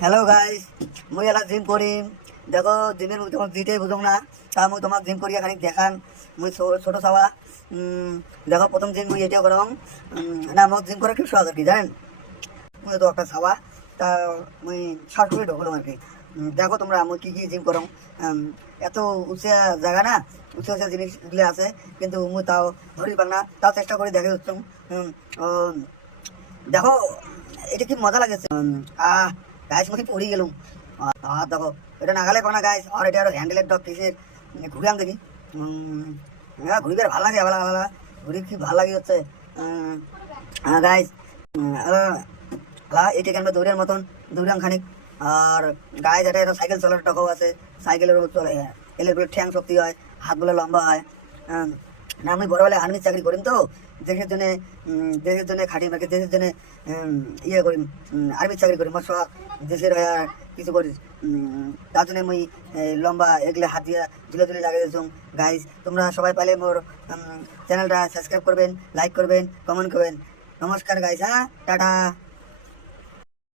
Hello guys, মুই এলা gym করিম। দেখো জিমের মুই তোমাক দিতেই বুঝং না, তা মুই তোমাক জিম করিয়া খানিক দেখান। মুই ছোট চাওয়া। দেখো প্রথম জিম মুই এটাও করং। না মোক জিম করা খুব সহজ আর কি জানেন। মুই তো একটা চাওয়া, তা মুই শর্ট করে ঢোকলাম আর কি। দেখো তোমরা মুই কি কি জিম করং। এত উঁচা জায়গা না, উঁচা উঁচা জিনিসগুলো আছে, কিন্তু মুই তাও ধরি পার না, তাও চেষ্টা করে দেখে হচ্ছ। দেখো এটা কি মজা লাগেছে। গাইস মুখে পড়ে গেলুম। দেখো এটা নাগালে কোনা গাইস, আর এটা হ্যান্ডেলের ডগ কিসের ঘুরে আম দেখি। ঘুরি বের ভালো লাগে, ভালো ভালো ঘুরি কি ভালো লাগে হচ্ছে। গাইস এটা কেন দৌড়ের মতন দৌড়াম খানিক। আর গাইস এটা সাইকেল চলার টকও আছে, সাইকেলের চলে, এলের ঠ্যাং শক্তি হয়, হাতগুলো লম্বা হয়। না আমি বড়বেলায় আর্মির চাকরি করিম তো, দেশের জন্য খাটি মার্কে, দেশের জন্য ইয়ে করিম, আর্মির চাকরি করি। মোর শখ দেশের কিছু করিস, তার জন্য মুই লম্বা এগুলো হাত দিয়া ঝুলে ঝুলে লাগিয়ে দিয়েছ। গাইস তোমরা সবাই পাইলে মোর চ্যানেলটা সাবস্ক্রাইব করবেন, লাইক করবেন, কমেন্ট করবেন। নমস্কার গাইস, হ্যাঁ টাটা।